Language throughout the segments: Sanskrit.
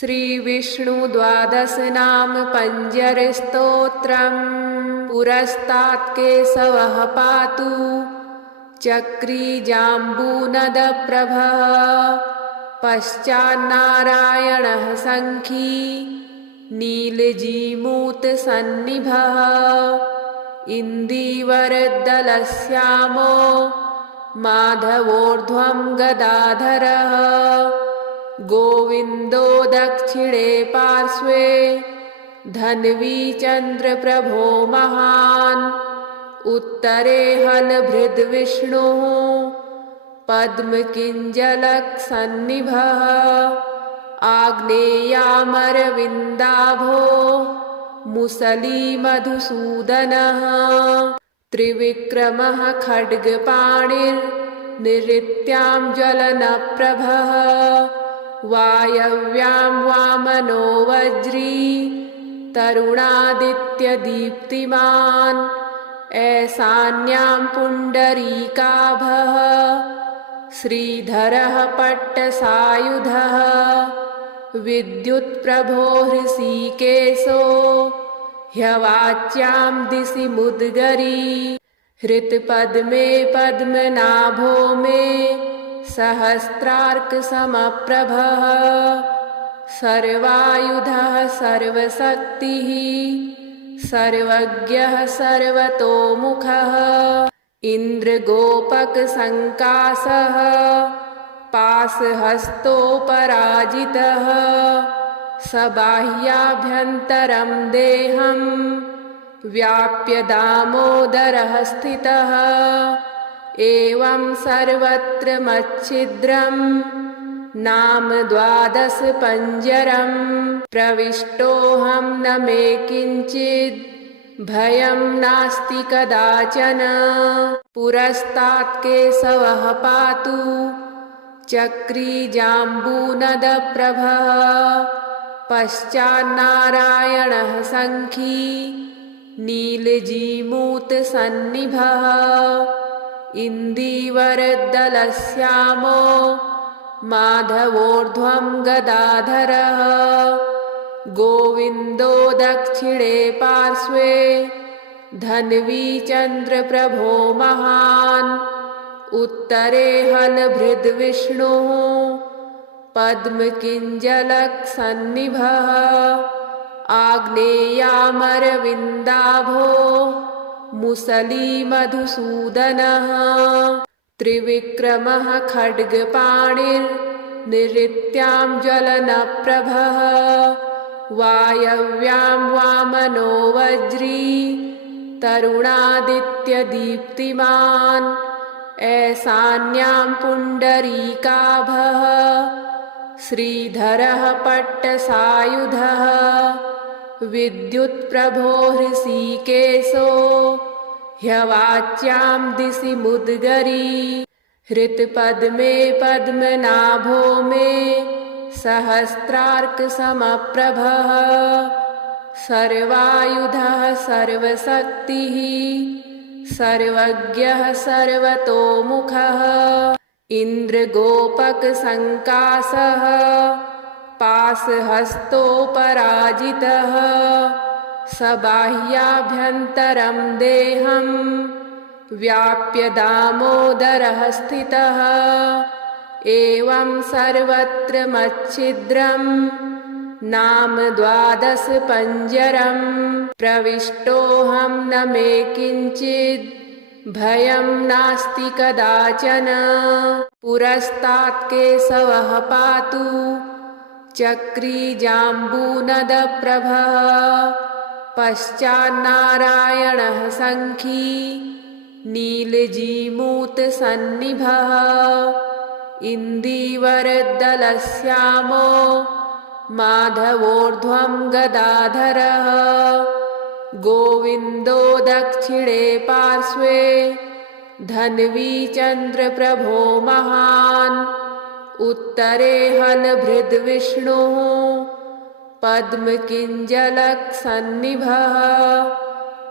श्रीविष्णु द्वादश नाम पंजर स्तोत्रम्। पुरस्तात् केशवः पातु चक्री जाम्बूनदप्रभः। पश्चान्नारायणः शङ्खी नीलजीमूतसन्निभः। इन्दीवरदलश्यामो माधवोर्ध्वं गदाधरः। गोविन्दो दक्षिणे पार्श्वे धन्वी चन्द्रप्रभो महान्। उत्तरे हलभृद्विष्णुः पद्मकिञ्जलक्सन्निभः। आग्नेयामरविन्दाभो मुसलीमधुसूदनः। त्रिविक्रमः खड्गपाणिर्निरृत्यां ज्वलनप्रभः। वायव्यां वामनो वज्री तरुणादित्यदीप्तिमान्। ऐशान्यां पुण्डरीकाभः श्रीधरः पट्टसायुधः। विद्युत्प्रभो हृषीकेशो ह्यवाच्यां दिशि मुद्गरी। हृत्पद्मे पद्मनाभो मे सहस्रार्कसमप्रभः। सर्वायुधः सर्वशक्तिः सर्वज्ञः सर्वतोमुखः। इन्द्रगोपकसङ्कासः पाशहस्तोपराजितः। सबाह्याभ्यन्तरं देहं व्याप्य दामोदरः स्थितः। एवं सर्वत्र मच्छिद्रं नाम 12 पंजरम्। प्रविष्टोऽहं न मे किञ्चिद् भयं नास्ति कदाचन। पुरस्तात् केशवः पातु चक्री जाम्बूनदप्रभः। पश्चान्नारायणः शङ्खी नीलजीमूतसन्निभः। इन्दीवरदलश्यामो माधवोर्ध्वं गदाधरः। गोविन्दो दक्षिणे पार्श्वे धन्वी चन्द्रप्रभो महान्। उत्तरे हलभृद्विष्णुः पद्मकिञ्जलक्सन्निभः। आग्नेयामरविन्दाभो मुसलीमधुसूदनः। त्रिविक्रमः खड्गपाणिर्निरृत्यां ज्वलनप्रभः। वायव्यां वामनो वज्री तरुणादित्यदीप्तिमान्। ऐशान्यां पुण्डरीकाभः श्रीधरः पट्टसायुधः। विद्युत्प्रभो हृषीकेशो ह्यवाच्यां दिशि मुद्गरी। हृत्पद्मे पद्मनाभो मे सहस्रार्कसमप्रभः। सर्वायुधः सर्वशक्तिः सर्वज्ञः सर्वतोमुखः। इन्द्रगोपकसङ्कासः पाशहस्तोपराजितः। सबाह्याभ्यन्तरं देहं व्याप्य दामोदरः स्थितः। एवं सर्वत्र मच्छिद्रं नाम 12 पंजरम्। प्रविष्टोऽहं न मे किञ्चिद् भयं नास्ति कदाचन। पुरस्तात् केशवः पातु चक्री जाम्बूनदप्रभः। पश्चान्नारायणः शङ्खी नीलजीमूतसन्निभः। इन्दीवरदलश्यामो माधवोर्ध्वं गदाधरः। गोविन्दो दक्षिणे पार्श्वे धन्वी चन्द्रप्रभो महान्। उत्तरे हलभृद्विष्णुः पद्मकिञ्जलक्सन्निभः।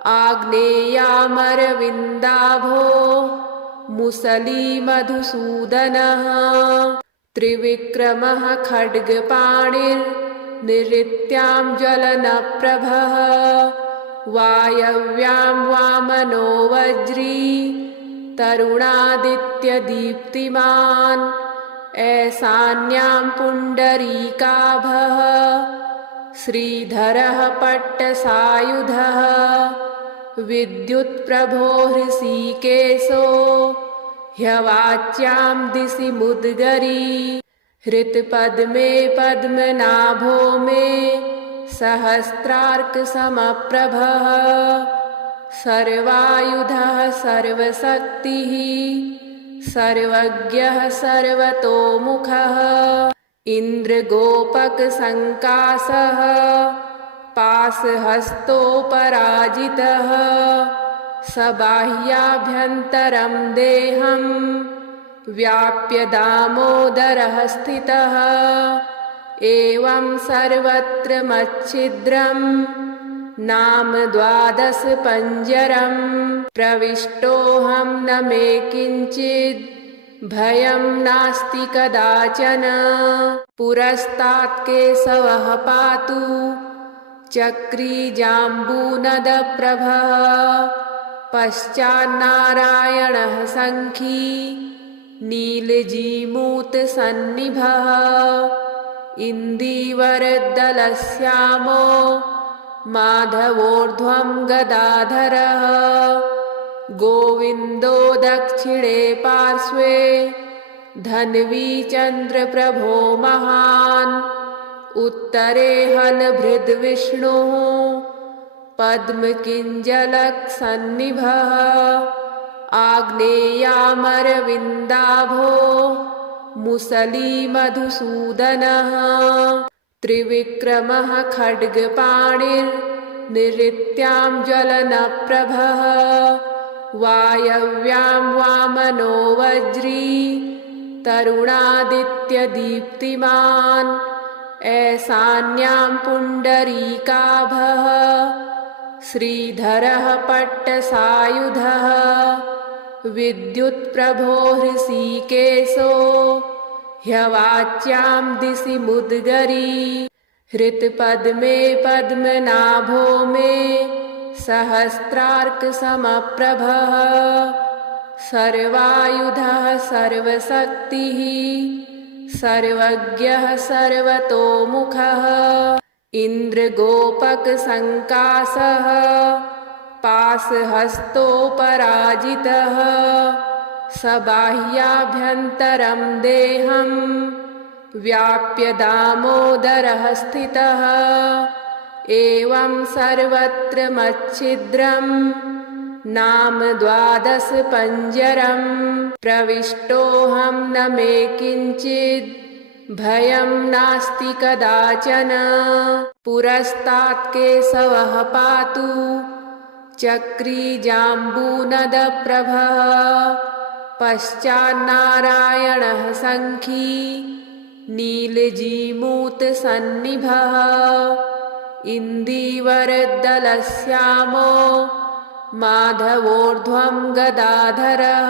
आग्नेयामरविन्दाभो मुसलीमधुसूदनः। त्रिविक्रमः खड्गपाणिर् निरृत्यां ज्वलनप्रभः वायव्यां वामनो वज्री तरुणादित्यदीप्तिमान् ऐशान्यां पुण्डरीकाभः श्रीधरः पट्टसायुधः विद्युत्प्रभो हृषीकेशो ह्यवाच्यां दिशि मुद्गरी हृत्पद्मे पद्मनाभो मे सहस्रार्कसमप्रभः सर्वायुधः सर्वशक्तिः सर्वज्ञः सर्वतोमुखः इन्द्रगोपकसङ्कासः पाशहस्तोपराजितः सबाह्याभ्यन्तरं देहं व्याप्य दामोदरः स्थितः एवं सर्वत्र मच्छिद्रं नाम 12 पञ्जरं प्रविष्टोऽहं न मे किञ्चिद् भयं नास्ति कदाचन पुरस्तात् केशवः पातु चक्री जाम्बूनदप्रभः पश्चान्नारायणः सङ्खी नीलजीमूतसन्निभः इन्दीवरदलश्यामो माधवोर्ध्वं गदाधरः गोविन्दो दक्षिणे पार्श्वे धन्वी चन्द्रप्रभो महान् उत्तरे हलभृद्विष्णुः पद्मकिञ्जलक्सन्निभः आग्नेयामरविन्दाभो मुसलीमधुसूदनः त्रिविक्रमः खड्गपाणिर्निरृत्यां ज्वलनप्रभः वायव्यां वामनो वज्री तरुणादित्यदीप्तिमान् ऐशान्यां पुण्डरीकाभः श्रीधरः पट्टसायुधः विद्युत्प्रभो हृषीकेशो ह्यवाच्यां दिशि मुद्गरी हृत्पद्मे पद्मनाभो मे सहस्रार्कसमप्रभः सर्वायुधः सर्वशक्तिः सर्वज्ञः सर्वतोमुखः इन्द्रगोपकसङ्कासः पाशहस्तोपराजितः सबाह्याभ्यन्तरं देहं व्याप्य दामोदरः स्थितः एवं सर्वत्र मच्छिद्रं नाम 12 पञ्जरं प्रविष्टोऽहं न मे किञ्चिद् भयं नास्ति कदाचन पुरस्तात् केशवः पातु चक्री जाम्बूनदप्रभः पश्चान्नारायणः सङ्खी नीलजीमूतसन्निभः इन्दीवरदलश्यामो माधवोर्ध्वं गदाधरः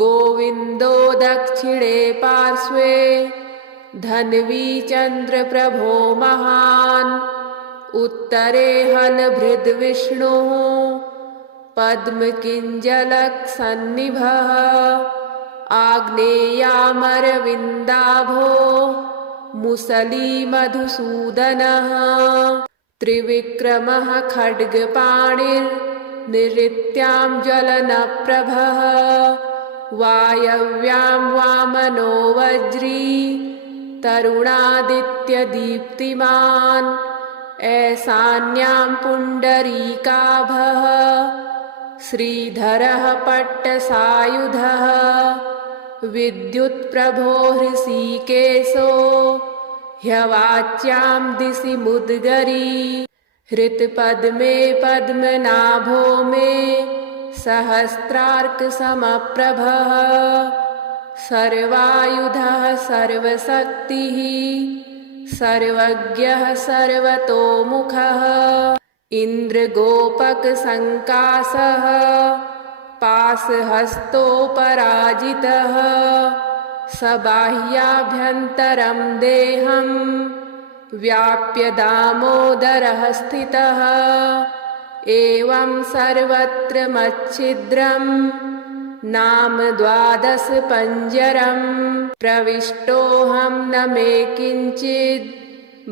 गोविन्दो दक्षिणे पार्श्वे धन्वी चन्द्रप्रभो महान् उत्तरे हलभृद्विष्णुः पद्मकिञ्जलक्सन्निभः आग्नेयामरविन्दाभो मुसलीमधुसूदनः त्रिविक्रमः खड्गपाणिर्निरृत्यां ज्वलनप्रभः वायव्यां वामनो वज्री तरुणादित्यदीप्तिमान् ऐशान्यां पुण्डरीकाभः श्रीधरः पट्टसायुधः विद्युत्प्रभो हृषीकेशो ह्यवाच्यां दिशि मुद्गरी हृत्पद्मे पद्मनाभो मे सहस्रार्कसमप्रभः सर्वायुधः सर्वशक्तिः सर्वज्ञः सर्वतोमुखः इन्द्रगोपकसङ्कासः पाशहस्तोपराजितः सबाह्याभ्यन्तरं देहं व्याप्य दामोदरः स्थितः एवं सर्वत्र मच्छिद्रम् नाम 12 पञ्जरम् प्रविष्टोऽहं न मे किञ्चिद्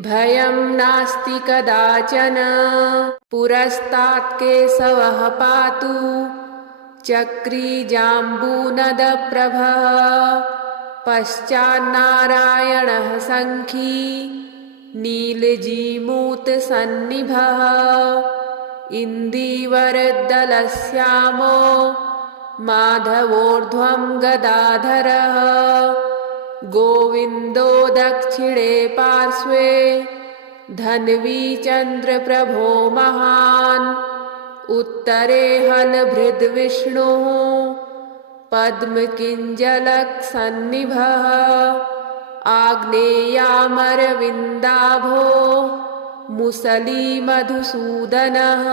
भयं नास्ति कदाचन पुरस्तात् केशवः पातु चक्री जाम्बूनदप्रभः पश्चान्नारायणः सङ्खी नीलजीमूतसन्निभः इन्दीवरदलश्यामो माधवोर्ध्वं गदाधरः गोविन्दो दक्षिणे पार्श्वे धन्वी चन्द्रप्रभो महान् उत्तरे हलभृद्विष्णुः पद्मकिञ्जलक्सन्निभः आग्नेयामरविन्दाभो मुसलीमधुसूदनः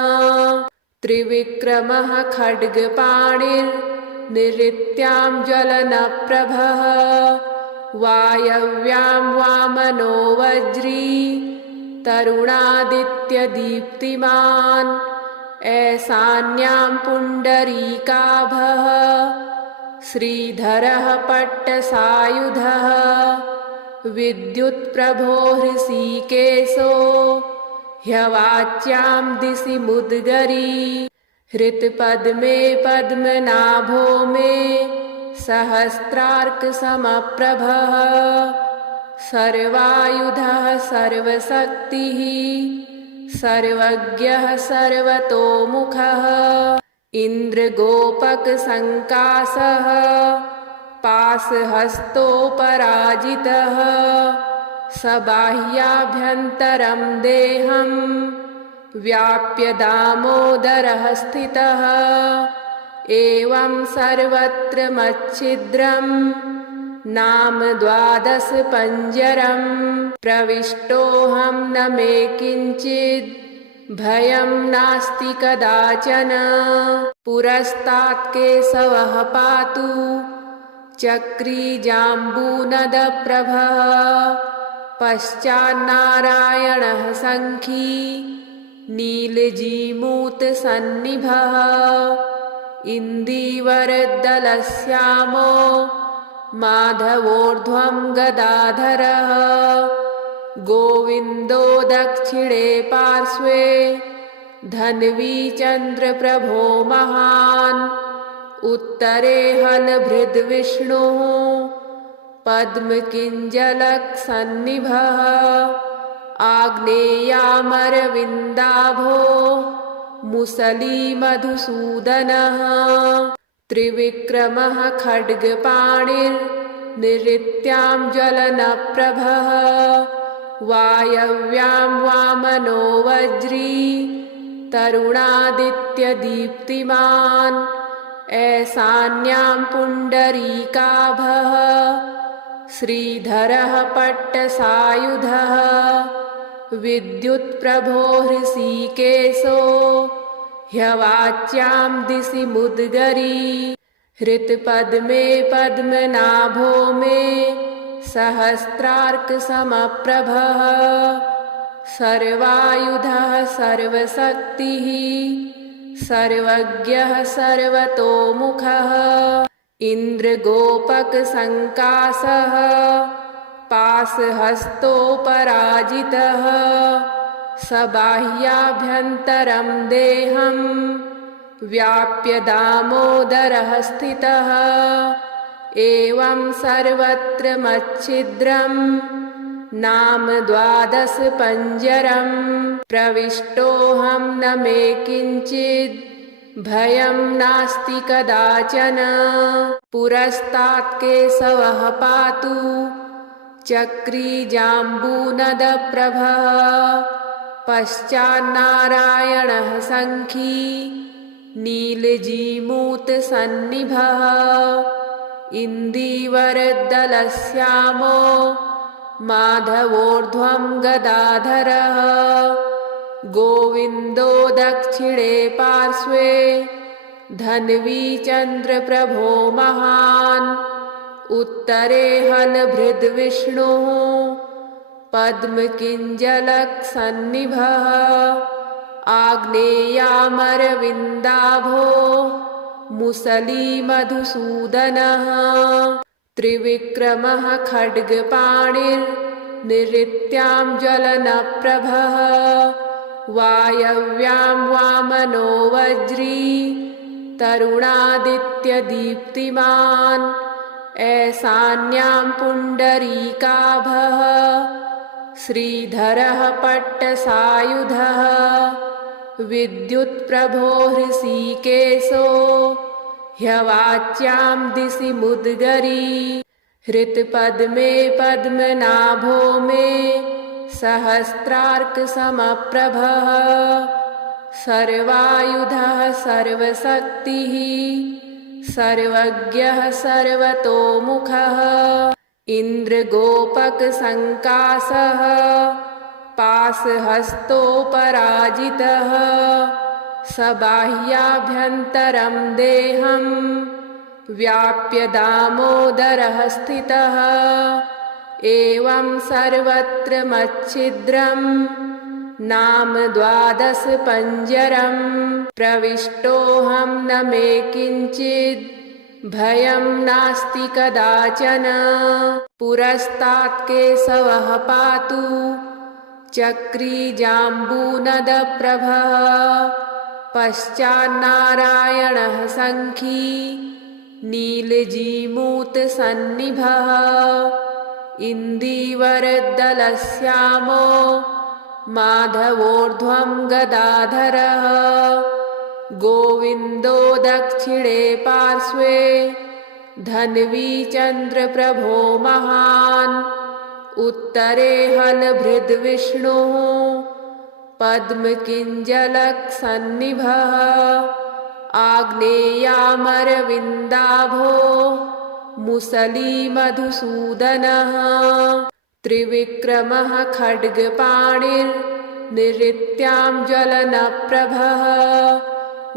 त्रिविक्रमः खड्गपाणिर्निऋत्यां ज्वलनप्रभः वायव्यां वामनो वज्री तरुणादित्यदीप्तिमान् ऐशान्यां पुण्डरीकाभः श्रीधरः पट्टसायुधः विद्युत्प्रभो हृषीकेशो ह्यवाच्यां दिशि मुद्गरी हृत्पद्मे पद्मनाभो मे सहस्रार्कसमप्रभः सर्वायुधः सर्वशक्तिः सर्वज्ञः सर्वतोमुखः इन्द्रगोपकसङ्कासः पाशहस्तोपराजितः सबाह्याभ्यन्तरं देहं व्याप्य दामोदरः स्थितः एवं सर्वत्र मच्छिद्रम् नाम 12 पञ्जरम् प्रविष्टोऽहं न मे किञ्चिद् भयं नास्ति कदाचन पुरस्तात् केशवः पातु चक्री जाम्बूनदप्रभः पश्चान्नारायणः सङ्खी नीलजीमूतसन्निभः इन्दीवरदलश्यामो माधवोर्ध्वं गदाधरः गोविन्दो दक्षिणे पार्श्वे धन्वी चन्द्रप्रभो महान् उत्तरे हलभृद्विष्णुः पद्मकिञ्जलक्सन्निभः आग्नेयामरविन्दाभो मुसलीमधुसूदनः त्रिविक्रमः खड्गपाणिर्निऋत्यां ज्वलनप्रभः वायव्यां वामनो वज्री तरुणादित्यदीप्तिमान् ऐशान्यां पुण्डरीकाभः श्रीधरः पट्टसायुधः विद्युत्प्रभो हृषीकेशो ह्यवाच्यां दिशि मुद्गरी हृत्पद्मे पद्मनाभो मे सहस्रार्कसमप्रभः सर्वायुधः सर्वशक्तिः सर्वज्ञः सर्वतोमुखः इन्द्रगोपकसङ्कासः पाशहस्तोपराजितः सबाह्याभ्यन्तरं देहं व्याप्य दामोदरः स्थितः एवं सर्वत्र मच्छिद्रम् नाम 12 पञ्जरम् प्रविष्टोऽहं न मे किञ्चिद् भयं नास्ति कदाचन पुरस्तात् केशवः पातु चक्री जाम्बूनदप्रभः पश्चान्नारायणः सङ्खी नीलजीमूतसन्निभः इन्दीवरदलश्यामो माधवोर्ध्वं गदाधरः गोविन्दो दक्षिणे पार्श्वे धन्वी चन्द्रप्रभो महान् उत्तरे हलभृद्विष्णुः पद्मकिञ्जलक्सन्निभः आग्नेयामरविन्दाभो मुसलीमधुसूदनः त्रिविक्रमः खड्गपाणिर्निरृत्यां ज्वलनप्रभः वायव्यां वामनो वज्री तरुणादित्यदीप्तिमान् ऐशान्यां पुण्डरीकाभः श्रीधरः पट्टसायुधः विद्युत्प्रभो हृषीकेशो ह्यवाच्यां दिशि मुद्गरी हृत्पद्मे पद्मनाभो मे सहस्रार्कसमप्रभः सर्वायुधः सर्वशक्तिः सर्वज्ञः सर्वतोमुखः इन्द्रगोपकसङ्कासः पाशहस्तोपराजितः सबाह्याभ्यन्तरं देहं व्याप्य दामोदरः स्थितः एवं सर्वत्र मच्छिद्रं नाम 12 पञ्जरं प्रविष्टोऽहं न मे किञ्चिद् भयं नास्ति कदाचन पुरस्तात् केशवः पातु चक्रीजाम्बूनदप्रभः पश्चान्नारायणः सङ्खी नीलजीमूतसन्निभः इन्दीवरदलश्यामो माधवोर्ध्वं गदाधरः गोविन्दो दक्षिणे पार्श्वे धन्वी चन्द्रप्रभो महान् उत्तरे हलभृद्विष्णुः पद्मकिञ्जलक्सन्निभः आग्नेयामरविन्दाभो मुसलीमधुसूदनः त्रिविक्रमः खड्गपाणिर्निरृत्यां ज्वलनप्रभः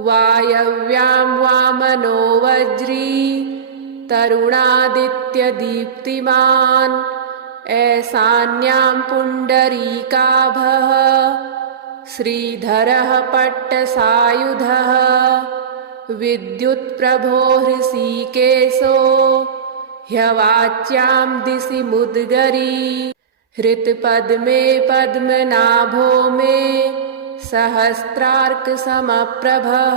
वायव्यां वामनो वज्री तरुणादित्यदीप्तिमान् ऐशान्यां पुण्डरीकाभः श्रीधरः पट्टसायुधः विद्युत्प्रभो हृषीकेशो ह्यवाच्यां दिशि मुद्गरी हृत्पद्मे पद्मनाभो मे सहस्रार्कसमप्रभः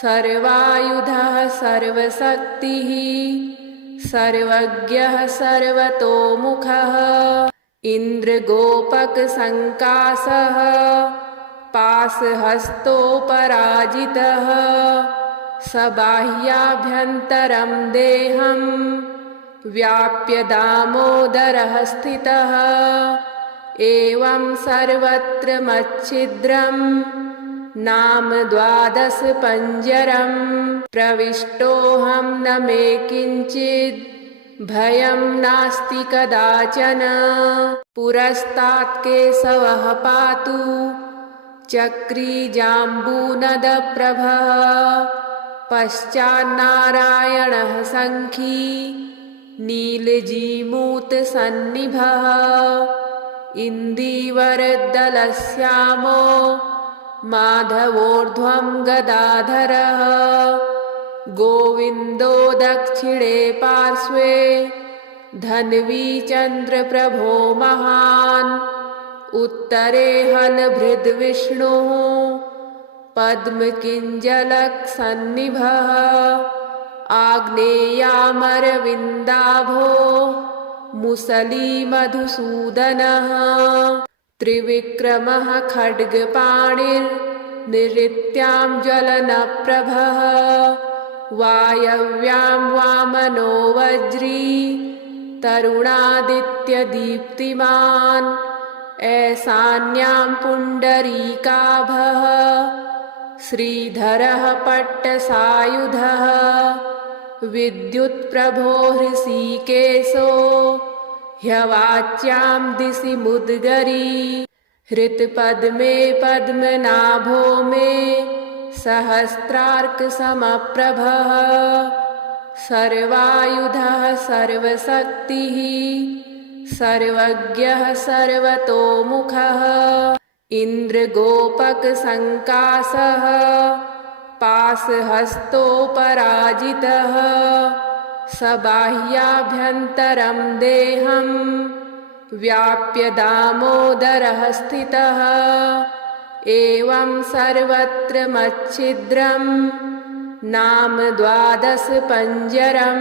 सर्वायुधः सर्वशक्तिः सर्वज्ञः सर्वतोमुखः इन्द्रगोपकसङ्कासः पाशहस्तोपराजितः सबाह्याभ्यन्तरं देहं व्याप्य दामोदरः स्थितः एवं सर्वत्र मच्छिद्रं नाम 12 पञ्जरं प्रविष्टोऽहं न मे किञ्चिद् भयं नास्ति कदाचन पुरस्तात् केशवः पातु चक्रीजाम्बूनदप्रभः पश्चान्नारायणः सङ्खी नीलजीमूतसन्निभः इन्दीवरदलश्यामो माधवोर्ध्वं गदाधरः गोविन्दो दक्षिणे पार्श्वे धन्वी चन्द्रप्रभो महान् उत्तरे हलभृद्विष्णुः पद्मकिञ्जलक्सन्निभः आग्नेयामरविन्दाभो मुसलीमधुसूदनः त्रिविक्रमः खड्गपाणिर्निरृत्यां ज्वलनप्रभः वायव्यां वामनो वज्री तरुणादित्यदीप्तिमान् ऐशान्यां पुण्डरीकाभः श्रीधरः पट्टसायुधः विद्युत्प्रभो हृषीकेशो ह्यवाच्यां दिशि मुद्गरी हृत्पद्मे पद्मनाभो मे सहस्रार्कसमप्रभः सर्वायुधः सर्वशक्तिः सर्वज्ञः सर्वतोमुखः इन्द्रगोपकसङ्कासः पाशहस्तोपराजितः स बाह्याभ्यन्तरं देहं व्याप्य दामोदरः स्थितः एवं सर्वत्र मच्छिद्रं नाम 12 पञ्जरं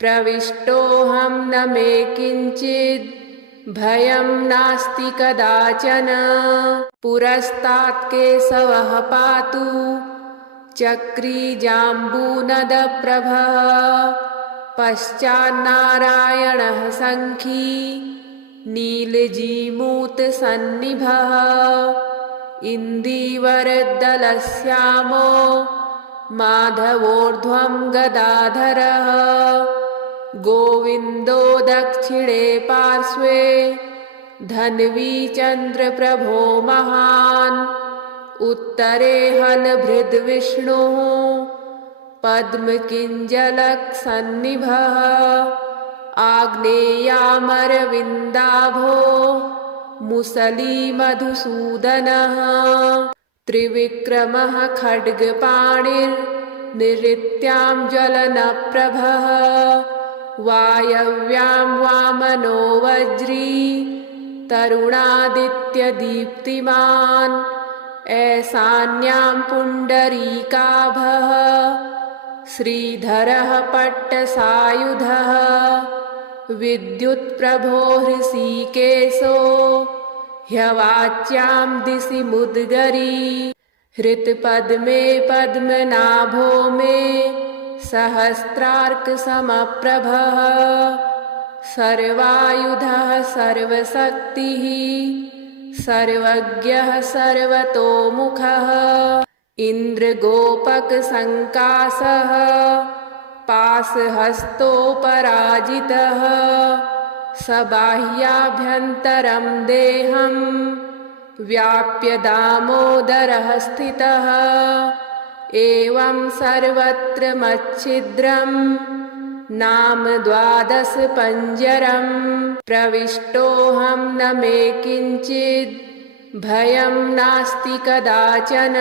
प्रविष्टोऽहं न मे किञ्चिद् भयं नास्ति कदाचन पुरस्तात् केशवः पातु चक्री जाम्बूनदप्रभः पश्चान्नारायणः सङ्खी नीलजीमूतसन्निभः इन्दीवरदलश्यामो माधवोर्ध्वं गदाधरः गोविन्दो दक्षिणे पार्श्वे धन्वी चन्द्रप्रभो महान् उत्तरे हलभृद्विष्णुः पद्मकिञ्जलक्सन्निभः आग्नेयामरविन्दाभो मुसलीमधुसूदनः त्रिविक्रमः खड्गपाणिर्निऋत्यां ज्वलनप्रभः वायव्यां वामनो वज्री तरुणादित्यदीप्तिमान् ऐशान्यां पुण्डरीकाभः श्रीधरः पट्टसायुधः विद्युत्प्रभो हृषीकेशो ह्यवाच्यां दिशि मुद्गरी हृत्पद्मे पद्मनाभो मे सहस्रार्कसमप्रभः सर्वायुधः सर्वशक्तिः सर्वज्ञः सर्वतोमुखः इन्द्रगोपकसङ्कासः पाशहस्तोपराजितः स बाह्याभ्यन्तरं देहं व्याप्य दामोदरः स्थितः एवं सर्वत्र मच्छिद्रं नाम 12 पञ्जरं प्रविष्टोऽहं न मे किञ्चिद् भयं नास्ति कदाचन।